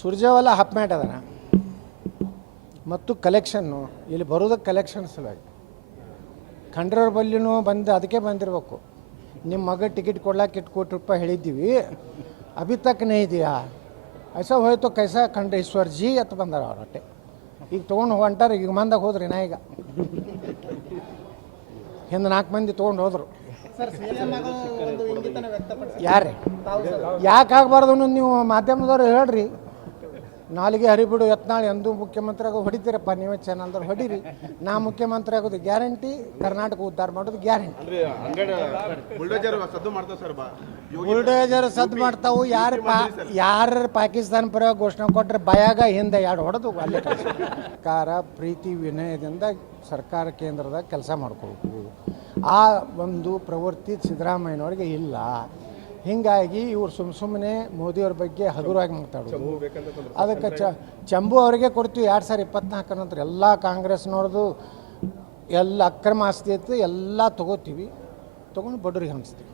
Surjewala half mat ಅದನ ಮತ್ತು collection ಇಲ್ಲಿ ಬರೋದಕ್ಕೆ ಕಲೆಕ್ಷನ್ ಸಲುವಾಗಿ ಖಂಡ್ರವ್ರ ಬಲ್ಲಿನೂ ಬಂದು ಅದಕ್ಕೆ ಬಂದಿರಬೇಕು. ನಿಮ್ಮ ಮಗ ಟಿಕೆಟ್ ಕೊಡ್ಲಾಕ 8 ಕೋಟಿ ರೂಪಾಯಿ ಹೇಳಿದ್ದೀವಿ, ಅಭಿ ತಕ್ ನೈ ಇದೆಯಾ ಐಸ ಹೋಯ್ತು ಕೈಸಾ ಖಂಡ್ರ ಈಶ್ವರ್ ಜಿ ಅಂತ ಬಂದಾರ ಅವ್ರ ಹೊಟ್ಟೆ. ಈಗ ತೊಗೊಂಡು ಹೊಂಟಾರ, ಈಗ ಮಂದಾಗ ಹೋದ್ರಿ ನಾ ಈಗ ಹಿಂದೆ 4 ಮಂದಿ ತೊಗೊಂಡು ಹೋದ್ರು. ಯಾರೇ ಯಾಕೆ ಆಗಬಾರ್ದು ಅನ್ನೋದು ನೀವು ಮಾಧ್ಯಮದವ್ರು ಹೇಳ್ರಿ. ನಾಲಿಗೆ ಹರಿಬಿಡು ಯತ್ನಾಳ್ ಎಂದೂ ಮುಖ್ಯಮಂತ್ರಿ ಆಗೋದು ಹೊಡಿತೀರಪ್ಪ, ನೀವೇ ಚಾನಲ್ದವ್ರು ಹೊಡೀರಿ. ನಾ ಮುಖ್ಯಮಂತ್ರಿ ಆಗೋದು ಗ್ಯಾರಂಟಿ, ಕರ್ನಾಟಕ ಉದ್ಧಾರ ಮಾಡೋದು ಗ್ಯಾರಂಟಿ. ಬುಲ್ಡೋಜರ್ ಸದ್ದು ಮಾಡ್ತಾವು. ಯಾರು ಪಾಕಿಸ್ತಾನ ಪರ ಘೋಷಣೆ ಕೊಟ್ಟರೆ ಬಾಯಾಗ ಹಿಂದೆ 2 ಹೊಡೆದು ಅಲ್ಲೇ ಸರ್ಕಾರ ಪ್ರೀತಿ ವಿನಯದಿಂದ ಸರ್ಕಾರ ಕೇಂದ್ರದಾಗ ಕೆಲಸ ಮಾಡ್ಕೋಬೇಕು. ಆ ಒಂದು ಪ್ರವೃತ್ತಿ ಸಿದ್ದರಾಮಯ್ಯನವ್ರಿಗೆ ಇಲ್ಲ. ಹೀಗಾಗಿ ಇವ್ರು ಸುಮ್ಮನೆ ಮೋದಿಯವ್ರ ಬಗ್ಗೆ ಹಗುರವಾಗಿ ಮಾತಾಡೋದು. ಅದಕ್ಕೆ ಚಂಬು ಅವರಿಗೆ ಕೊಡ್ತೀವಿ 2024 ನಂತರ ಎಲ್ಲ ಕಾಂಗ್ರೆಸ್ನವ್ರದ್ದು ಎಲ್ಲ ಅಕ್ರಮ ಆಸ್ತಿ ಐತೆ ಎಲ್ಲ ತೊಗೋತೀವಿ, ತೊಗೊಂಡು ಬಡವ್ರಿಗೆ ಹಂಚ್ತೀವಿ.